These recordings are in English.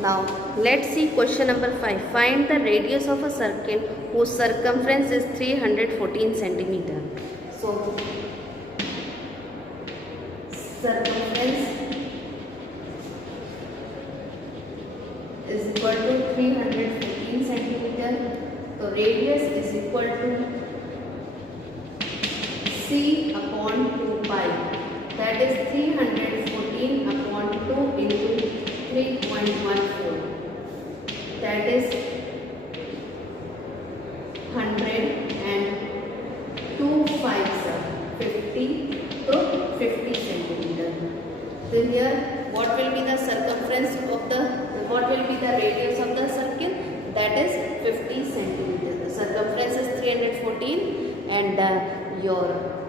Now let's see question number 5. Find the radius of a circle whose circumference is 314 centimeter. So circumference is equal to 314 centimeter. So radius is equal to C upon 2 pi. That is 314 upon 2 into 3.14. That is 100 and 2 5s are 50. So 50 centimeter. So here what will be the circumference of what will be the radius of the circle? That is 50 centimeter. The circumference is 314 and your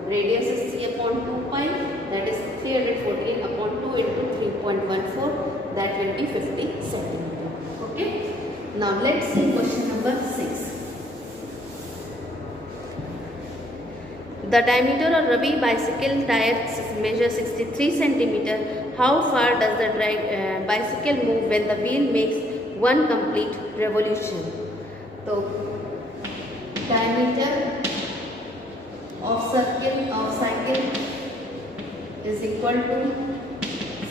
radius is C upon 2 pi. That is 314 upon 2 into 3.14. That will be 50 centimeter. Okay. Now let's see question number 6. The diameter of Ravi bicycle tire measures 63 centimeter. How far does the bicycle move when the wheel makes one complete revolution? So diameter of cycle is equal to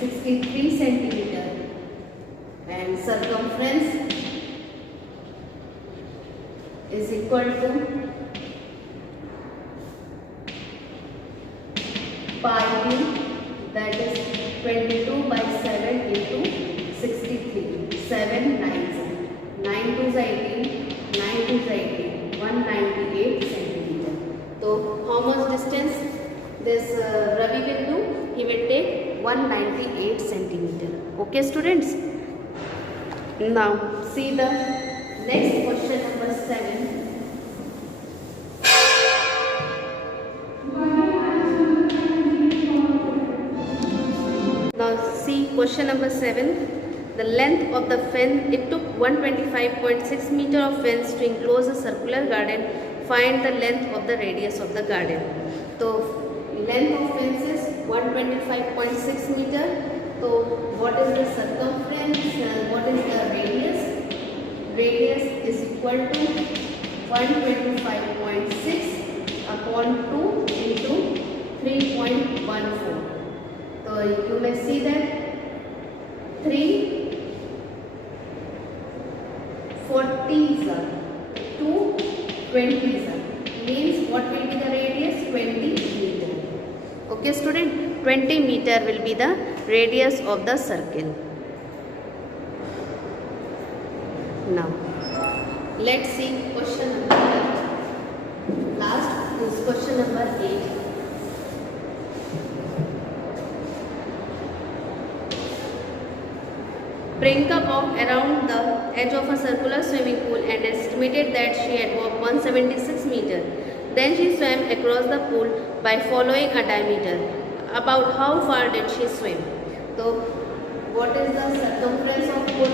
63 centimeter and circumference is equal to pi b, that is 22 by 7 into 63. 7 9s, 9 2s 18, 9 2s 18, 198 centimeter. So how much distance this Ravi will do? He will take 198 centimeter. Okay students. Now see the next question number 7. Now see question number 7. The length of the fence, it took 125.6 meter of fence to enclose a circular garden. Find the length of the radius of the garden. So length of fence is 125.6 meter. So what is the circumference and what is the radius? Radius is equal to 125.6 upon 2 into 3.14. So you may see that 340s are 2 20s are, means what will be the radius? 20 meter. Okay student, 20 meter will be the radius of the circle. Now let's see question number 8. Last is question number 8. Priyanka walked around the edge of a circular swimming pool and estimated that she had walked 176 meters. Then she swam across the pool by following a diameter. About how far did she swim? So, what is the circumference of pool?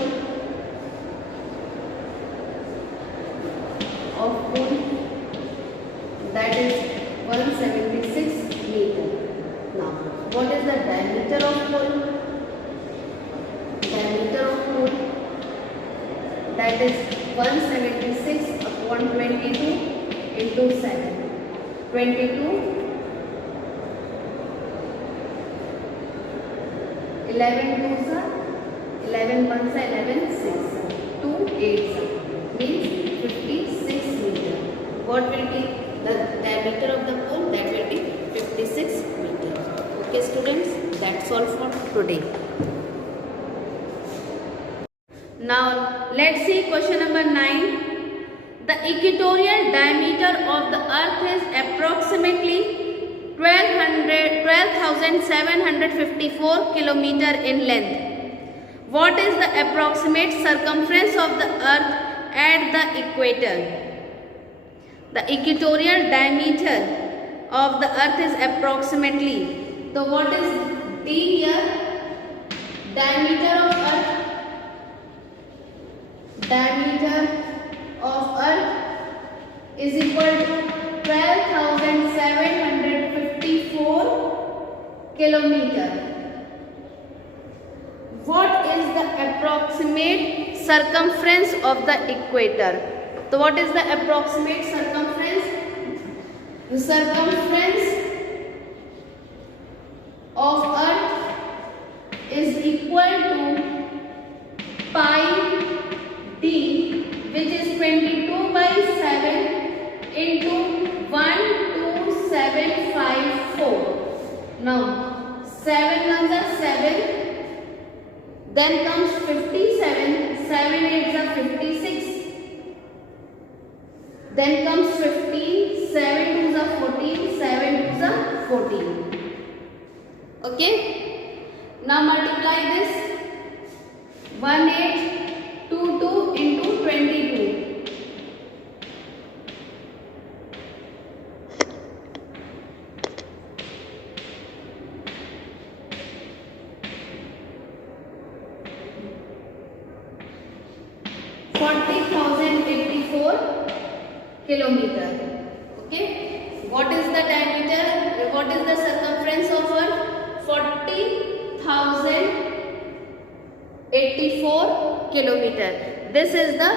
That is 176 meters. Now, what is the diameter of pool? Diameter of pool, that is 176 upon 22 into 7. 22, 11 2s are 11 1s are 11 6, 2 8s are, means 56 meter. What will be the diameter of the pool? That will be 56 meter. Okay students, that's all for today. Now let's see question number 9. The equatorial diameter of the earth is approximately 12,754 kilometer in length. What is the approximate circumference of the earth at the equator? The equatorial diameter of the earth is approximately. So what is D here? Diameter of earth. Diameter of earth is equal to 12,754 kilometer. What is the approximate circumference of the equator. So what is the approximate circumference? The circumference of Earth is equal to pi d, which is 22/7 into 12754. Now 7 ones are 7, then comes 57, 7 8s are 56, then comes 15, 7 2s are 14, 7 2s are 14. Okay, now multiply this 1822 into 22. 40,084 kilometer. Okay, what is the diameter? What is the circumference of Earth? 40,084 kilometer. This is the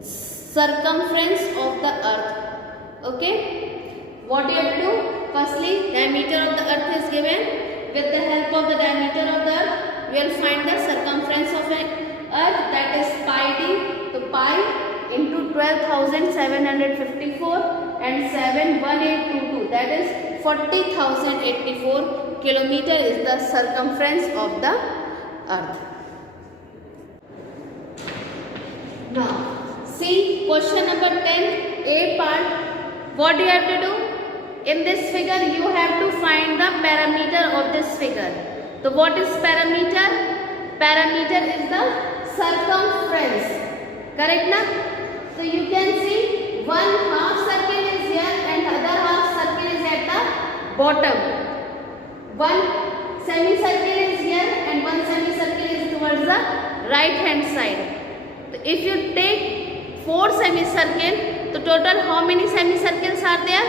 circumference of the Earth. Okay, what you have to do? Firstly, diameter of the Earth is given. With the help of the diameter of the Earth, we will find the circumference of an Earth, that is pi d. So pi into 12,754 and 71822, that is 40,084 kilometer is the circumference of the Earth. Now see question number 10, A part. What do you have to do? In this figure you have to find the parameter of this figure. So what is parameter? Parameter is the circumference. Correct na? So you can see one half circle is here and other half circle is at the bottom. One semicircle is here and one semicircle is towards the right hand side. So if you take 4 semicircle, so total how many semicircles are there?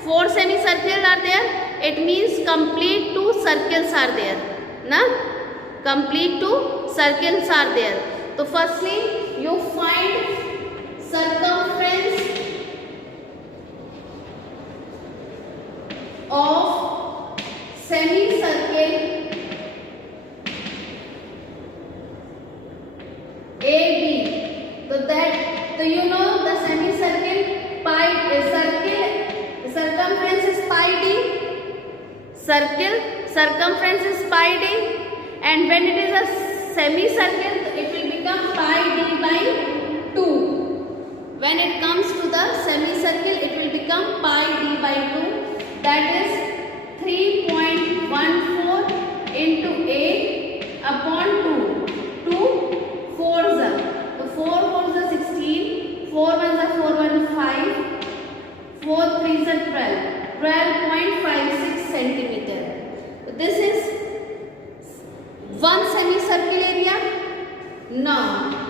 4 semicircles are there. It means complete 2 circles are there. Na? Complete 2 circles are there. So firstly you find circumference of semicircle AB. So you know the semicircle pi circumference is pi d. Circle circumference is pi d, and when it is a semicircle it will become pi d by 2. When it comes to the semicircle it will become pi d by 2, that is 3.14 into 8 upon 2. 2 4s are, so 4 4s are 16, 4 1s are 4 1 5, 4 3s are 12.56 centimeter. So this is one semicircle area. Now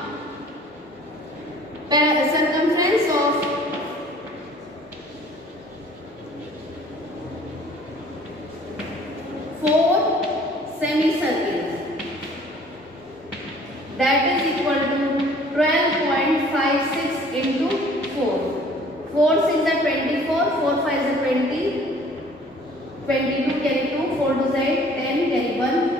circumference of four semicircles, that is equal to 12.56 into 4. 4 6 are 24, 4 5 is 20, 22 carry 2, 4 2 is 8, 10 carry 1,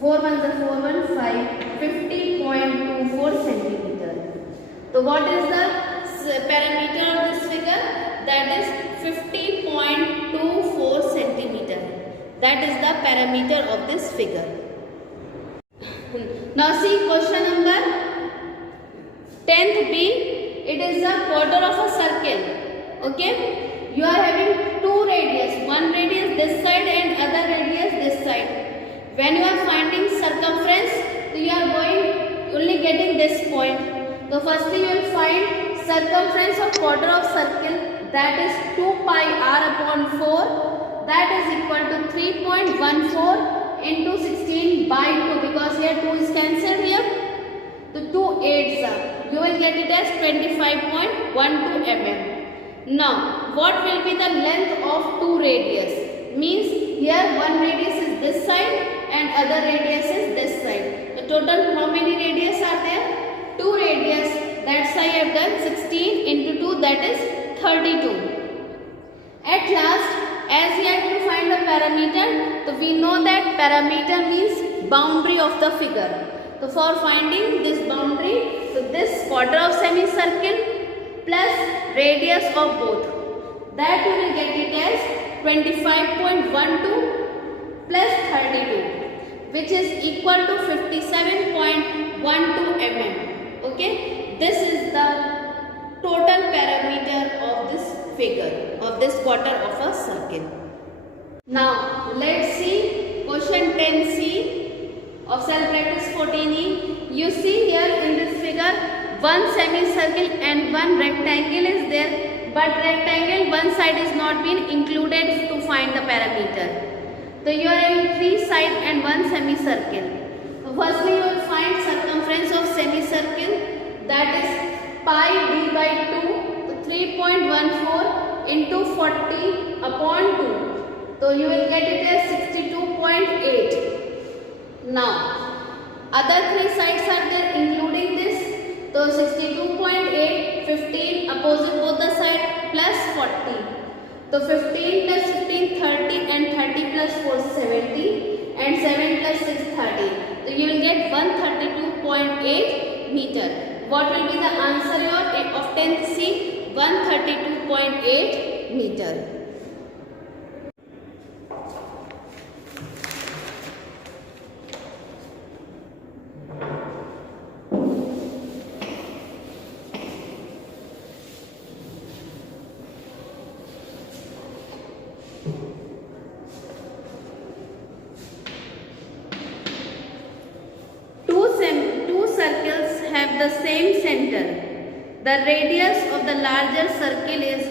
4 1 is 4 1 5, 50.24 centimeter. So what is the parameter of this figure? That is 50.24 centimeter. That is the parameter of this figure. Now see question number 10th B. It is a quarter of a circle. Okay, you are having 2 radius, one radius this side and other radius this side. When you are finding circumference, so you are only getting this point. So firstly you will find circumference of quarter of circle, that is 2 pi r upon 4, that is equal to 3.14 into 16 by 2, because here 2 is cancelled here. So 2 8s are, you will get it as 25.12 mm. Now what will be the length of 2 radius? Means here one radius is this side and other radius is this side. So total how many radius are there? 2 radius. That's why I have done 16 into 2, that is 32. At last, as we are going to find the parameter, so we know that parameter means boundary of the figure. So for finding this boundary, so this quarter of semicircle plus radius of both, that you will get it as 25.12 plus 32, which is equal to 57.12 mm. Okay, this is the total parameter of this figure, of this quarter of a circle. Now let's see question 10c of cell practice 14e. You see here in this figure, one semicircle and one rectangle is there, but rectangle one side is not been included to find the parameter. So you are having 3 sides and one semicircle. So firstly you will find circumference of semicircle, that is pi d by 2, so 3.14 into 40 upon 2. So you will get it as 62.8. Now other 3 sides are there including this. So 62.8, 15 opposite both the side plus 40. So 15 plus 15 30 and 30 plus 4 70 and 7 plus 6 30. So you will get 132.8 meter. What will be the answer of 10th C? 132.8 meter. Two circles have the same center. The radius of the larger circle is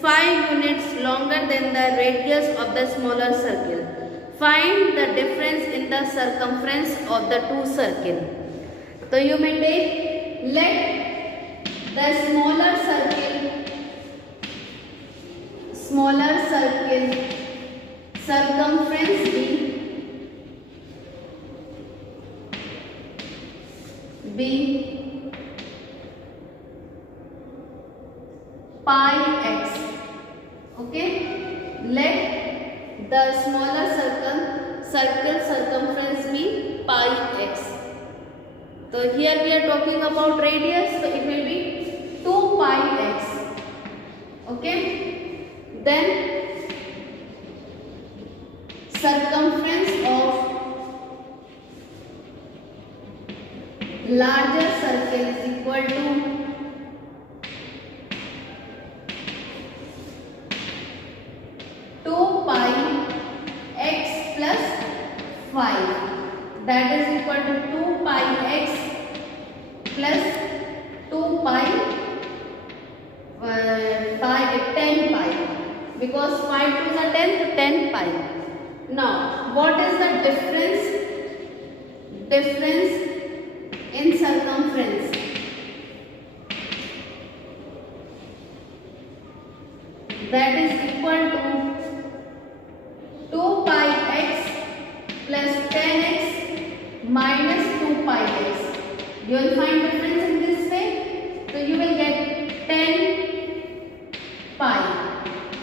5 units longer than the radius of the smaller circle. Find the difference in the circumference of the two circles. So you may take, let the smaller circle circumference be pi x. Okay, let the smaller circle circumference be pi x. So here we are talking about radius, so it will be 2 pi x. Okay, then circumference of larger circle is equal to 2 pi x plus 5, that is equal to 2 pi x plus 2 pi 10 pi, because 5 to the 10, 10 pi. Now what is the difference in circumference? That is equal to 2 pi x plus 10x minus 2 pi x. You will find difference in this way. So you will get 10 pi.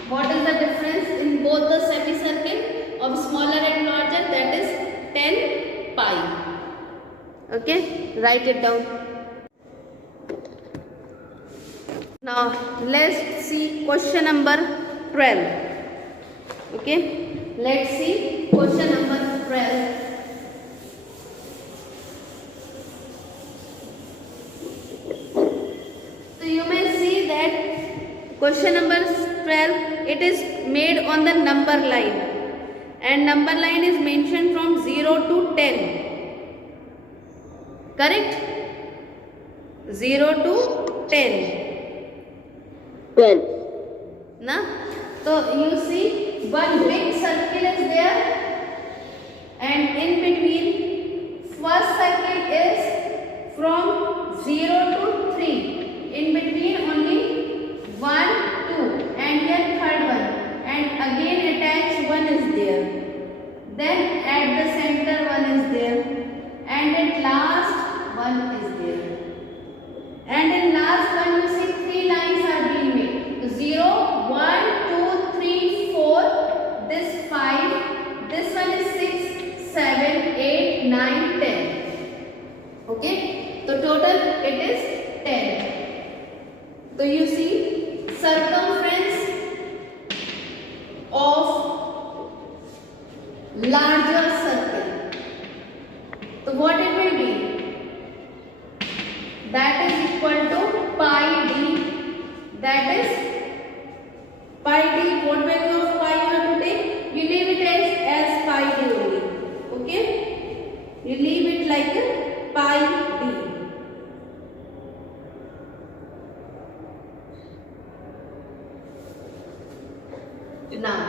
What is the difference in both the semicircle of smaller and larger? That is 10 pi. Okay, write it down. Now let's see question number 12. Okay, let's see question number 12. So you may see that question number 12, it is made on the number line, and number line is mentioned from 0 to 10. Correct? 0 to 10. 12. Na? So you see one big circle is there, and in between first circle is from 0 to 3. In between only 1, 2, and here third one, and again attached one is there. Then at the center one is 9, 10. Okay, so total it is 10. So you see circumference of larger circle. So what it will be? That is equal to pi d. That is pi d. What value of pi you have to take? You leave it as pi d only. Okay, you leave it like pi d. Now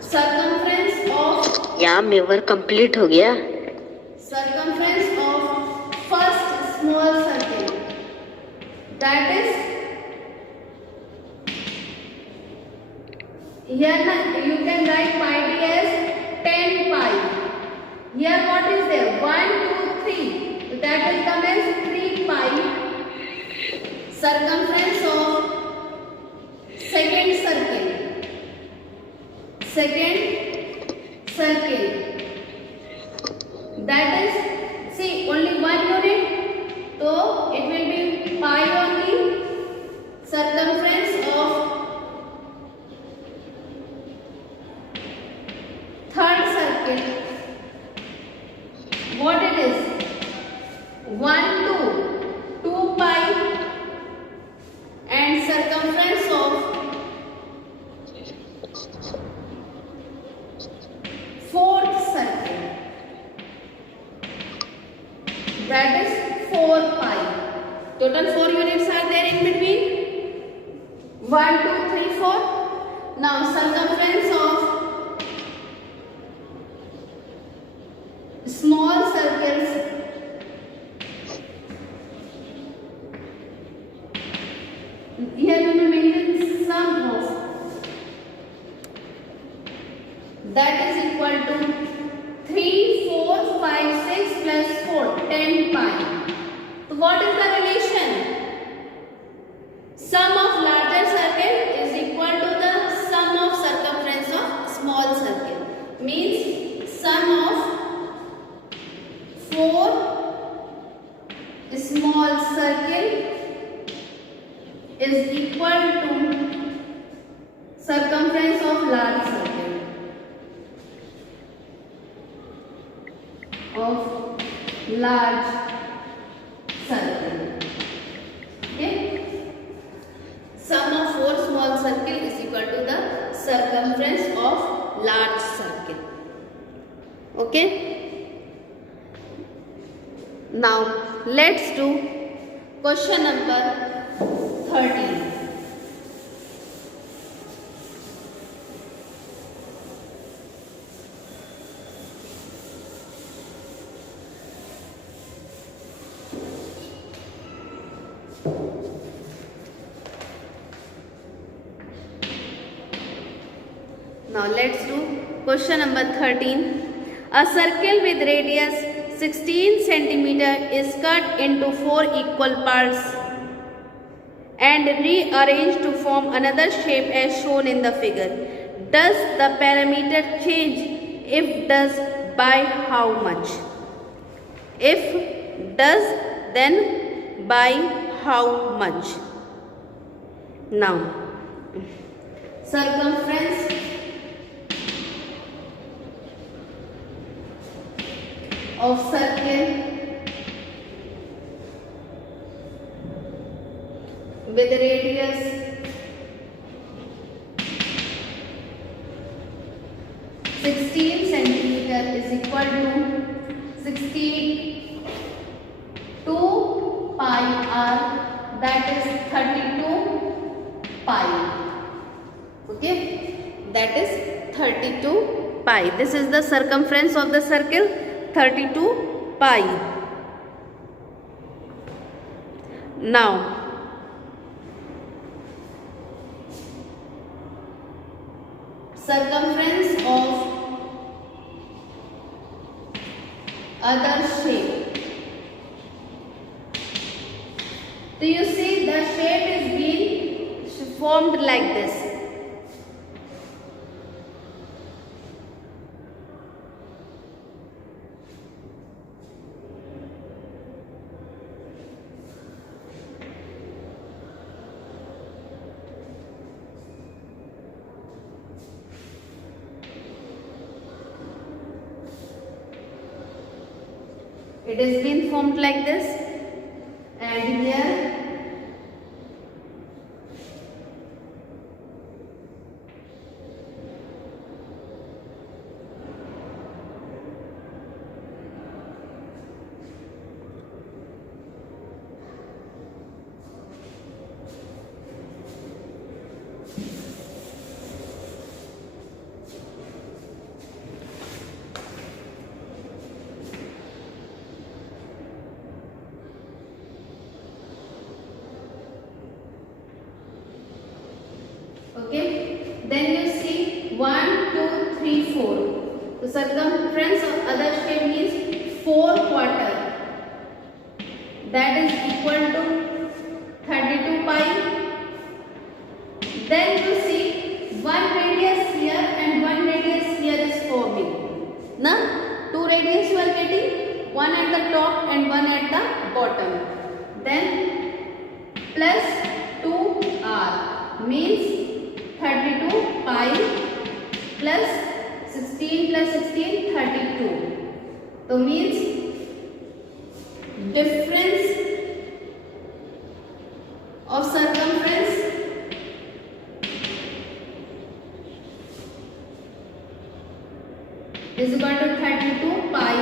circumference of यहाँ मेवर complete हो गया. circumference of first small circle, that is here you can write pi d as 10 pi. Here what is there? 1, 2, 3. So that will come as 3 pi. Circumference of second circle. That is, see, only one unit, so it will be pi only. Circumference of third circle, what it is? 1, 2 pi, and circumference of fourth circle, that is 4 pi. Total 4 units are there in between. 1, 2, 3, 4. Now circumference of small circles, here we will mention sum of, that is equal to 3, 4, 5, 6 plus 4, 10 pi. So what is the relation? Sum of larger circle is equal to the sum of circumference of small circle. Means sum of 4 small circle is equal to circumference of large circle. Okay, sum of 4 small circle is equal to the circumference of large circle. Okay, now let's do question number 13. Now let's do question number 13. A circle with radius 16 centimeter is cut into 4 equal parts and rearranged to form another shape as shown in the figure. Does the parameter change? If does, by how much? If does, then by how much? Now, circumference of circle with radius 16 centimeter is equal to 62 pi r, that is 32 pi. Okay, that is 32 pi. This is the circumference of the circle, 32 pi. Now circumference of other shape. So you see the shape is being formed like this. It is been formed like this, and here okay, then you see 1, 2, 3, 4. The circumference of other shape is 4 quarter. That is equal to 32 pi. Then you see one radius here and one radius here is forming. Now, two radius you are getting, one at the top and one at the bottom. Then plus 2r means 32 pi plus 16 plus 16, 32. So means difference of circumference is equal to 32 pi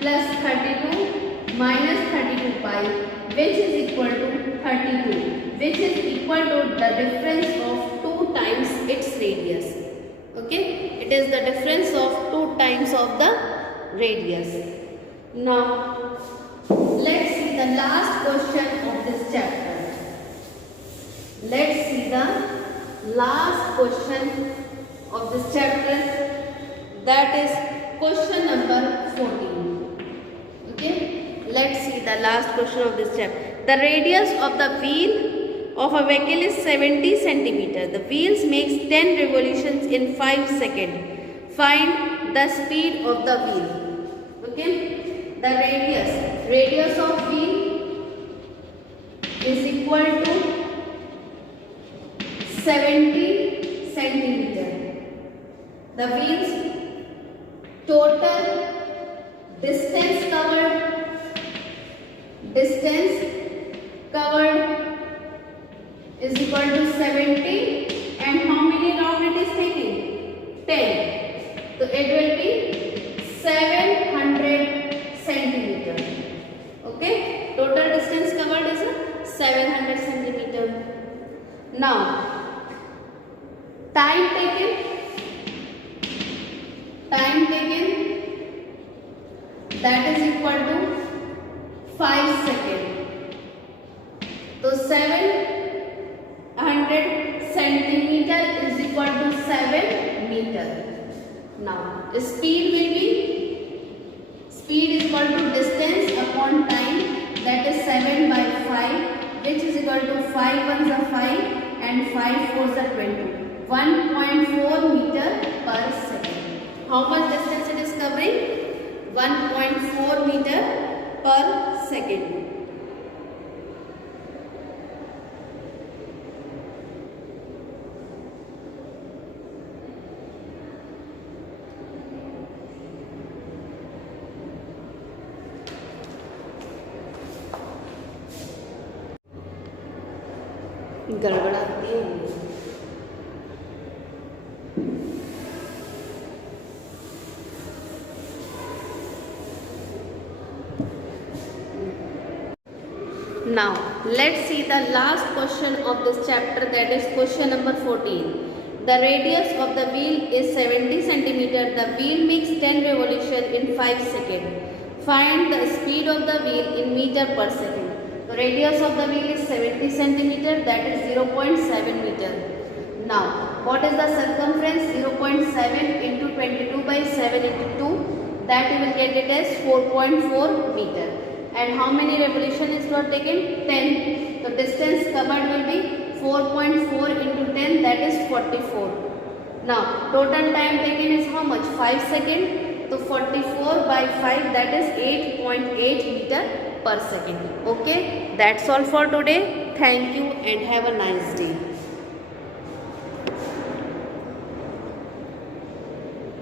plus 32 minus 32 pi, which is equal to 32, which is equal to the difference of 2 times its radius. Okay, it is the difference of 2 times of the radius. Now, let's see the last question of this chapter. Let's see the last question of this chapter, that is question number 14. Okay, let's see the last question of this chapter. The radius of the wheel of a vehicle is 70 centimeter. The wheels makes 10 revolutions in 5 seconds. Find the speed of the wheel. Okay, the radius of wheel is equal to 70 centimeter. The wheels total distance covered is equal to 70, and how many round it is taking? 10. So it will be 700 centimeter. Okay, total distance covered is 700 centimeter. Now, time taken, that is equal to 5 seconds. So 700 centimeter is equal to 7 meter. Now, speed is equal to distance upon time, that is 7 by 5, which is equal to 5 ones are 5 and 5 fours are 20. 1.4 meter per second. How much distance it is covering? 1.4 meter per second. गड़बड़ाती है। Now, let's see the last question of this chapter, that is question number 14. The radius of the wheel is 70 centimeter. The wheel makes 10 revolutions in 5 seconds. Find the speed of the wheel in meter per second. The radius of the wheel is 70 centimeter, that is 0.7 meter. Now, what is the circumference? 0.7 into 22 by 7 into 2, that you will get it as 4.4 meter. And how many revolution is not taken? 10. So distance covered will be 4.4 into 10, that is 44. Now, total time taken is how much? 5 seconds. So 44 by 5, that is 8.8 meter per second. Okay, that's all for today. Thank you and have a nice day.